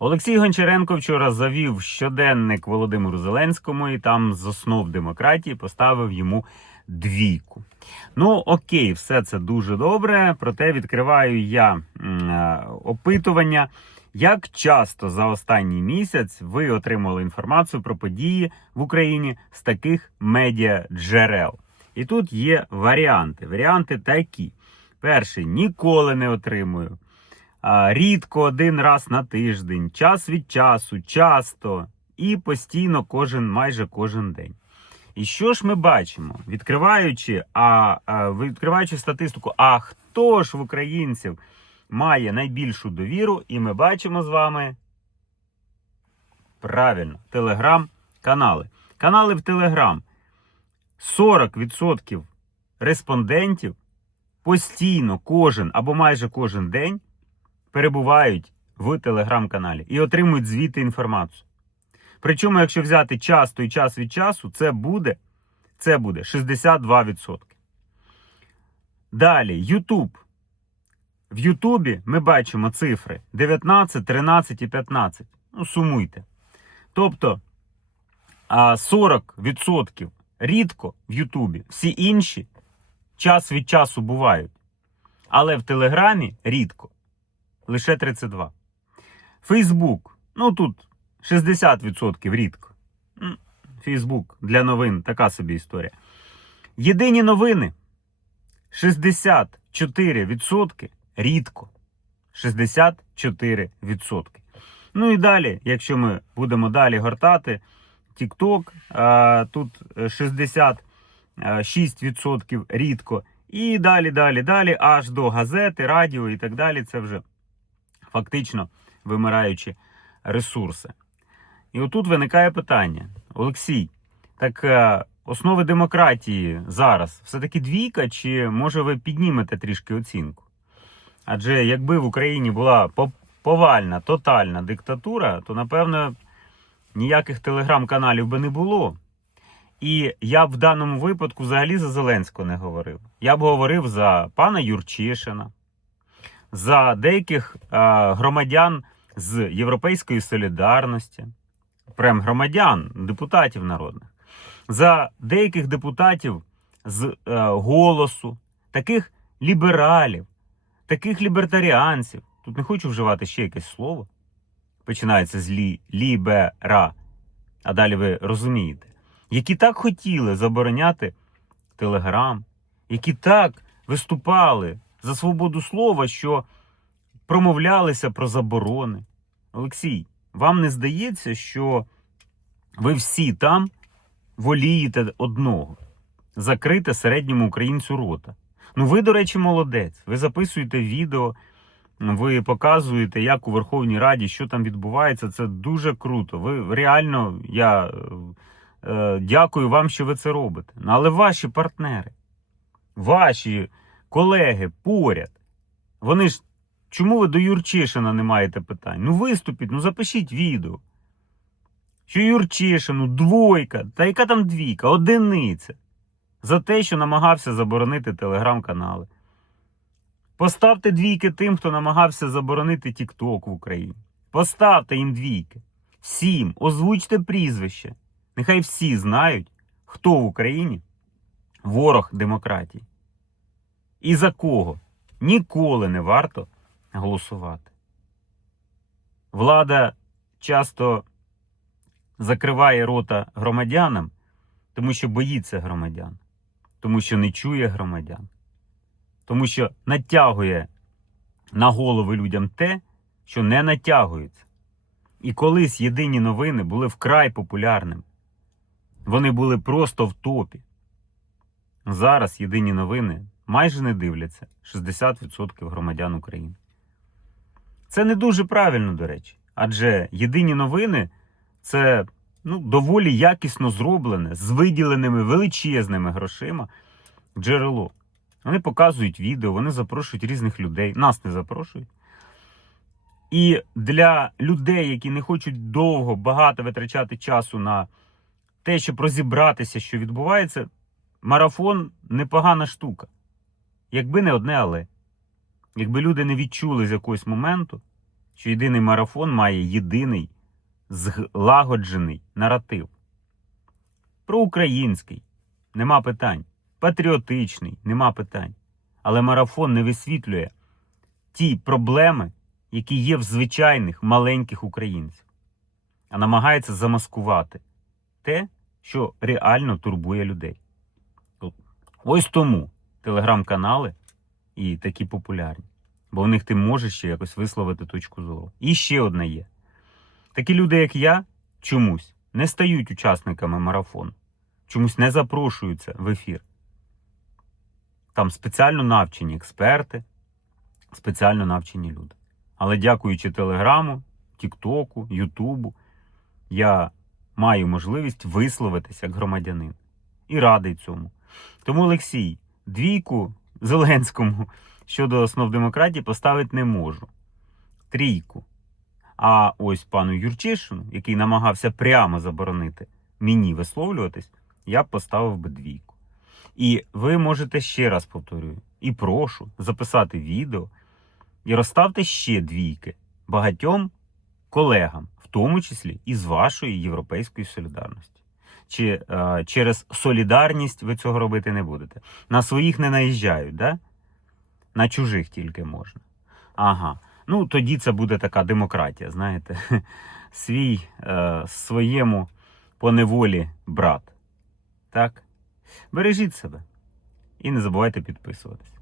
Олексій Гончаренко вчора завів щоденник Володимиру Зеленському і там з основ демократії поставив йому двійку. Ну, окей, все це дуже добре. Проте відкриваю я е, опитування. Як часто за останній місяць ви отримали інформацію про події в Україні з таких медіа джерел? І тут є варіанти. Варіанти такі: перший ніколи не отримую. Рідко один раз на тиждень, час від часу, часто і постійно кожен, майже кожен день. І що ж ми бачимо? Відкриваючи, а відкриваючи статистику, а хто ж в українців має найбільшу довіру, і ми бачимо з вами правильно телеграм-канали. Канали в Телеграм. 40% респондентів постійно кожен або майже кожен день перебувають в телеграм-каналі і отримують звідти інформацію. Причому, якщо взяти часто і час від часу, це буде, це буде 62%. Далі, Ютуб. В Ютубі ми бачимо цифри 19, 13 і 15. Ну, сумуйте. Тобто 40% рідко в Ютубі, всі інші час від часу бувають. Але в Телеграмі рідко. Лише 32. Фейсбук. Ну тут 60% рідко. Фейсбук для новин така собі історія. Єдині новини 64% рідко. 64%. Ну і далі, якщо ми будемо далі гортати, TikTok, тут е, 66% рідко. І далі, далі, далі, аж до газети, радіо і так далі. Це вже фактично вимираючі ресурси. І отут виникає питання: Олексій, так е, основи демократії зараз все-таки двійка, чи може ви піднімете трішки оцінку? Адже якби в Україні була повальна, тотальна диктатура, то напевно ніяких телеграм-каналів би не було. І я б в даному випадку взагалі за Зеленського не говорив. Я б говорив за пана Юрчишина, за деяких е, громадян з Європейської солідарності, прям громадян, депутатів народних, за деяких депутатів з е, голосу, таких лібералів, таких лібертаріанців. Тут не хочу вживати ще якесь слово. Починається з лі, лібера. А далі ви розумієте, які так хотіли забороняти Телеграм, які так виступали за свободу слова, що промовлялися про заборони. Олексій, вам не здається, що ви всі там волієте одного закрити середньому українцю рота? Ну, ви, до речі, молодець. Ви записуєте відео, ви показуєте, як у Верховній Раді, що там відбувається. Це дуже круто. Ви реально, я е, дякую вам, що ви це робите. Ну, але ваші партнери, ваші колеги поряд, вони ж. Чому ви до Юрчишина не маєте питань? Ну виступіть, ну запишіть відео. Що Юрчишину двойка, та яка там двійка? Одиниця. За те, що намагався заборонити телеграм-канали. Поставте двійки тим, хто намагався заборонити TikTok в Україні. Поставте їм двійки. Всім озвучте прізвище. Нехай всі знають, хто в Україні ворог демократії. І за кого ніколи не варто голосувати. Влада часто закриває рота громадянам, тому що боїться громадян, тому що не чує громадян, тому що натягує на голови людям те, що не натягується. І колись єдині новини були вкрай популярними. Вони були просто в топі. Зараз єдині новини майже не дивляться 60% громадян України. Це не дуже правильно, до речі. Адже єдині новини це ну, доволі якісно зроблене, з виділеними величезними грошима джерело. Вони показують відео, вони запрошують різних людей. Нас не запрошують. І для людей, які не хочуть довго, багато витрачати часу на те, щоб розібратися, що відбувається, марафон непогана штука. Якби не одне але. Якби люди не відчули з якогось моменту, що єдиний марафон має єдиний злагоджений наратив. Проукраїнський, нема питань. Патріотичний, нема питань. Але марафон не висвітлює ті проблеми, які є в звичайних маленьких українців, а намагається замаскувати те, що реально турбує людей. Ось тому телеграм-канали і такі популярні. Бо в них ти можеш ще якось висловити точку зору. І ще одне є. Такі люди, як я, чомусь не стають учасниками марафону, чомусь не запрошуються в ефір. Там спеціально навчені експерти, спеціально навчені люди. Але дякуючи Телеграму, Тіктоку, Ютубу, я маю можливість висловитися як громадянин. І радий цьому. Тому, Олексій, двійку Зеленському щодо основ демократії поставити не можу. Трійку. А ось пану Юрчишину, який намагався прямо заборонити мені висловлюватись, я поставив би двійку. І ви можете ще раз повторюю, і прошу записати відео і розставте ще двійки багатьом колегам, в тому числі і з вашої європейської солідарності. Чи е, через солідарність ви цього робити не будете? На своїх не наїжджають, да? на чужих тільки можна. Ага. Ну, тоді це буде така демократія, знаєте, свій е, своєму поневолі брат. Так? Бережіть себе і не забувайте підписуватись.